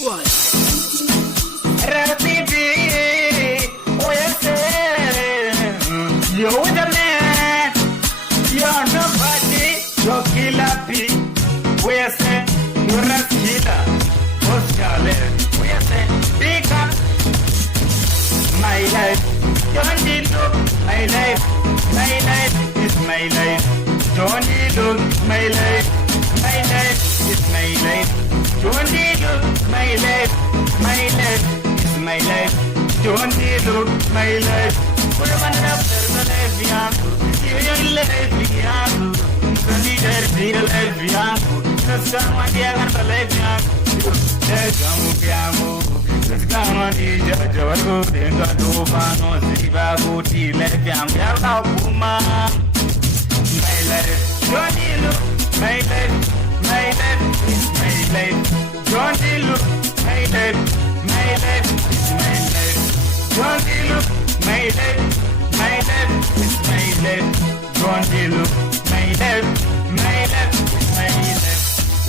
What? RASTB, you're the man. You're nobody. You're killer bee. Where say you're a killer? What's your life? Where say big up? My life, Johnny look. My life is my life. Johnny look. My life is my life. Johnny look. My life is my life. Johnny look. My life. Put on up the life young. You live young. Sunday there life young. Let's go on the other life young. Let's go. Let's go on the Jago. They got over no Ziba tea life young. My life, Johnny look. My life is my life. Johnny look. My life is my life. Johnny look. My life is my life. Johnny look. My life is my life.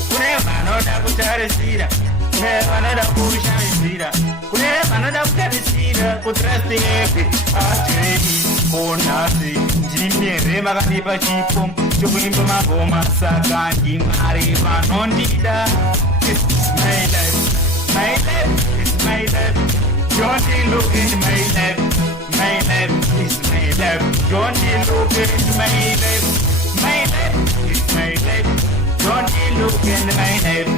Kurema no da kucharisira. Kurema no da kusharisira. Kurema no da kucharisira. Kutrasti epi. Ajeri. Onasi. Jimmy rema kanipa chipom. Chukuimba magoma saka. Jimari vanondida. It's my life. My life is my life. Johnny look in my life. My life is my life. Johnny look in my life. My life is my life. Johnny look in my life.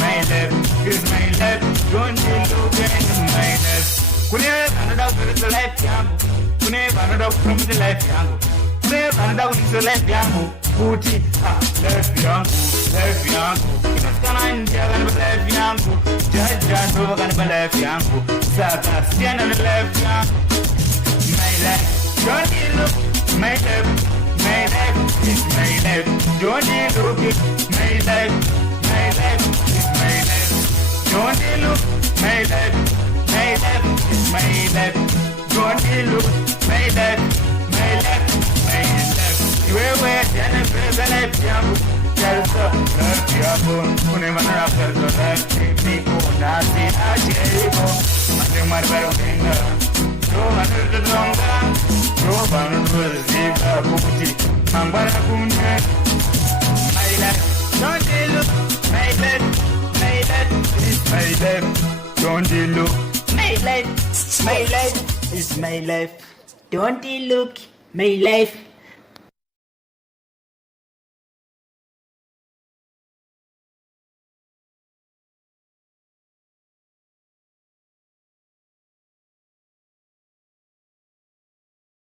My life is my life. Johnny look in my life. Kune another for the life yangu. Kune another from the life yangu. Kune another from the life yangu. Puti life yangu. Kana india kan life yangu. Jaja do kan life yangu. Saka siana life yangu. My life, Johnny look, my life is my life. Johnny look, my life is my life. Johnny look, my life is my life. Johnny look, my life is my life. You were Jana Presa life yangu. Jalsa life yangu. Kune mana karto life people nasi ajebo. Mane marbar benga. No longer, no one will leave a booty. Mambara Kunya. My life, don't you look, my life is my life. Don't you look, my life is my life. Don't you look, my life